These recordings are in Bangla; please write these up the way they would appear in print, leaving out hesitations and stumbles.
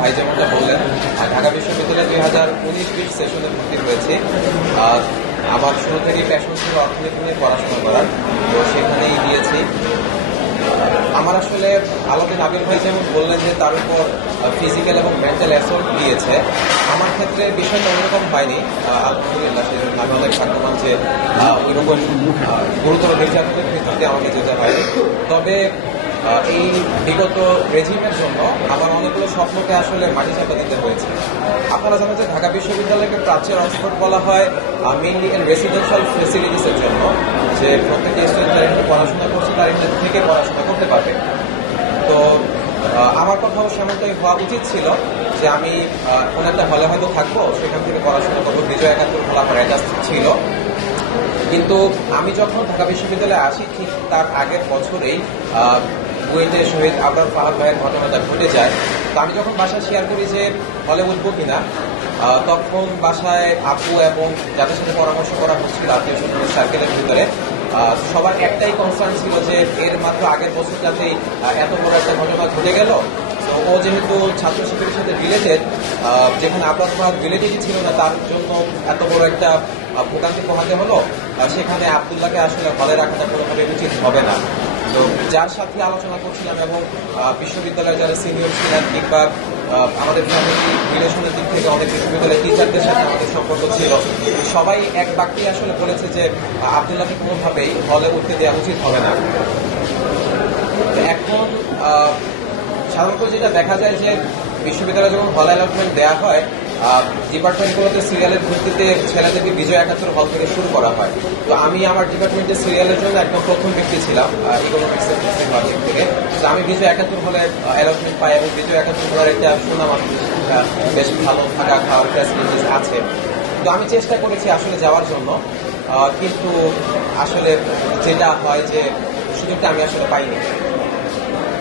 ভাই যেমনটা বললেন, ঢাকা বিশ্ববিদ্যালয়ে 2019-20 সেশনে ভর্তি হয়েছি। আমার শুরু থেকেই প্যাশন ছিল অর্থনীতি নিয়ে পড়াশোনা করার, তো সেখানেই দিয়েছি। আমার আসলে আলাদিন আবির ভাই যেমন বললেন যে তার উপর ফিজিক্যাল এবং মেন্টাল অ্যাসল্ট দিয়েছে, আমার ক্ষেত্রে বিষয়টা অন্যরকম হয়নি। আলহামদুলিল্লাহ, সেজন্য আমি অনেক ভাগ্যবান যে ওইরকম গুরুতর নির্যাতনের ভিত্তিতে আমাকে যেতে হয়নি। তবে এই বিগত রেজিমের জন্য আমার অনেকগুলো স্বপ্নকে আসলে মাটি চাপা দিতে হয়েছে। আপনারা জানেন যে ঢাকা বিশ্ববিদ্যালয়কে প্রাচ্যের অক্সফোর্ড বলা হয় মেইনলি এর রেসিডেন্সিয়াল ফেসিলিটিসের জন্য, যে প্রত্যেকটা স্টুডেন্ট যারা এখানে পড়াশোনা করছে তারা এখান থেকে পড়াশোনা করতে পারবে। তো আমার কথাও সেমনটাই হওয়া উচিত ছিল যে আমি কোনো একটা হলে হয়তো থাকবো, সেখান থেকে পড়াশোনা করবো। বিজয় একাত্তর হল আমার অ্যাটাচ ছিল। কিন্তু আমি যখন ঢাকা বিশ্ববিদ্যালয়ে আসি, ঠিক তার আগের বছরেই বুয়েটে শহীদ আবরার ফাহাদ ভাইয়ের ঘটনাটা ঘটে যায়। তো আমি যখন বাসায় শেয়ার করি যে হলে উঠবো কিনা, তখন বাসায় আপু এবং যাদের সাথে পরামর্শ করা হচ্ছিল আত্মীয় স্বজনের সার্কেলের ভিতরে সবার একটাই কনসার্ন ছিল যে এর মাত্র আগের বছরটাতেই এত বড় একটা ঘটনা ঘটে গেল। তো ও যেহেতু ছাত্র শিক্ষকের সাথে রিলেটেড, যেখানে আবরার ফাহাদ রিলেটেডই ছিল না, তার জন্য এত বড় একটা ভোগান্তি পোহাতে হলো। সেখানে আবদুল্লাহকে আসলে হলে রাখাটা কোনোভাবে উচিত হবে না। তো যার সাথে আলোচনা করছিলাম এবং বিশ্ববিদ্যালয়ের যারা সিনিয়র ছিলেন কিংবা আমাদের ফ্যামিলি রিলেশনের দিক থেকে অনেক বিশ্ববিদ্যালয়ের টিচারদের সাথে আমাদের সম্পর্ক ছিল, সবাই এক বাক্যে আসলে বলেছে যে আবদুল্লাহকে কোনোভাবেই হলে উঠতে দেওয়া উচিত হবে না। এখন সাধারণত যেটা দেখা যায় যে বিশ্ববিদ্যালয়ে যখন হল অ্যালটমেন্ট দেওয়া হয়, ডিপার্টমেন্টগুলোতে সিরিয়ালের ভিত্তিতে ছেলেদেরকে বিজয় একাত্তর হল থেকে শুরু করা হয়। তো আমি আমার ডিপার্টমেন্টের সিরিয়ালের জন্য একদম প্রথম ব্যক্তি ছিলাম ইকোনমিক্স লজিক থেকে। তো আমি বিজয় একাত্তর হলে অ্যালটমেন্ট পাই এবং বিজয় একাত্তর হলের একটা সুনাম বেশ ভালো থাকা খাওয়ার ফ্যাসিলিটিস আছে। তো আমি চেষ্টা করেছি আসলে যাওয়ার জন্য, কিন্তু আসলে যেটা হয় যে সুযোগটা আমি আসলে পাইনি।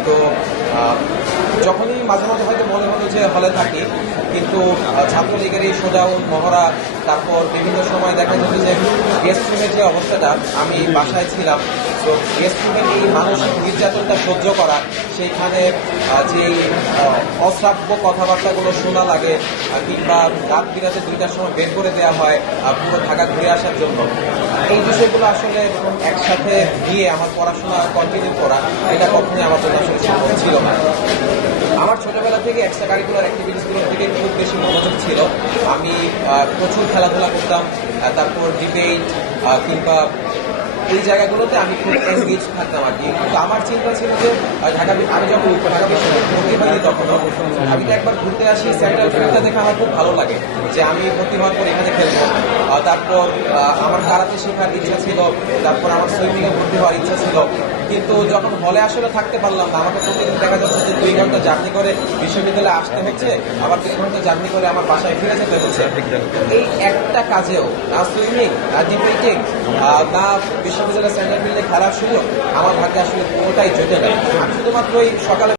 তো যখনই মাঝে মাঝে হয়তো মনে হলো যে হলে থাকি, কিন্তু ছাত্রলীগের এই শোডাউন মহড়া, তারপর বিভিন্ন সময় দেখা যেত যে গেস্ট রুমের যে অবস্থাটা, আমি বাসায় ছিলাম, তো গেস্ট রুমের এই মানসিক নির্যাতনটা সহ্য করা, সেইখানে যে অশ্রাব্য কথাবার্তাগুলো শোনা লাগে, কিংবা রাত বিরাতে 2টার সময় বের করে দেওয়া হয় পুরো ঢাকা ঘুরে আসার জন্য, এই বিষয়গুলো আসলে একসাথে গিয়ে আমার পড়াশোনা কন্টিনিউ করা, এটা কখনোই আমার জন্য আসলে সম্ভব ছিল না। আমার ছোটবেলা থেকে এক্সট্রা কারিকুলার অ্যাক্টিভিটিসগুলোর থেকে খুব বেশি মনোযোগ ছিল। আমি প্রচুর খেলাধুলা করতাম, তারপর ডিবেট কিংবা এই জায়গাগুলোতে আমি খুব এনগেজ থাকতাম আর কি। তো আমার চিন্তা ছিল যে আমি যখন ঢাকা বিশ্ববিদ্যালয়ে ভর্তি হইনি, তখনও আমি তো একবার ঘুরতে আসি, সেন্ট্রাল ফিল্ডটা দেখে আমার খুব ভালো লাগে যে আমি ভর্তি হওয়ার পর এখানে খেলবো। তারপর আমার কারাতে শেখার ইচ্ছা ছিল, তারপর আমার সুইমিংয়ে ভর্তি হওয়ার ইচ্ছা ছিল। কিন্তু যখন হলে আসলে থাকতে পারলাম না, আমাকে প্রতিদিন দেখা যাচ্ছে যে 2 ঘন্টা জার্নি করে বিশ্ববিদ্যালয়ে আসতে হচ্ছে, আবার 2 ঘন্টা জার্নি করে আমার বাসায় ফিরে যেতে হচ্ছে। এই একটা কাজেও না সুইমিং, না ডিবেটিং, না বিশ্ববিদ্যালয়ের সেন্ট্রাল ফিল্ডে খেলার সুযোগ আমার ভাগ্যে আসলে কোনোটাই জোটে না। শুধুমাত্র ওই সকালে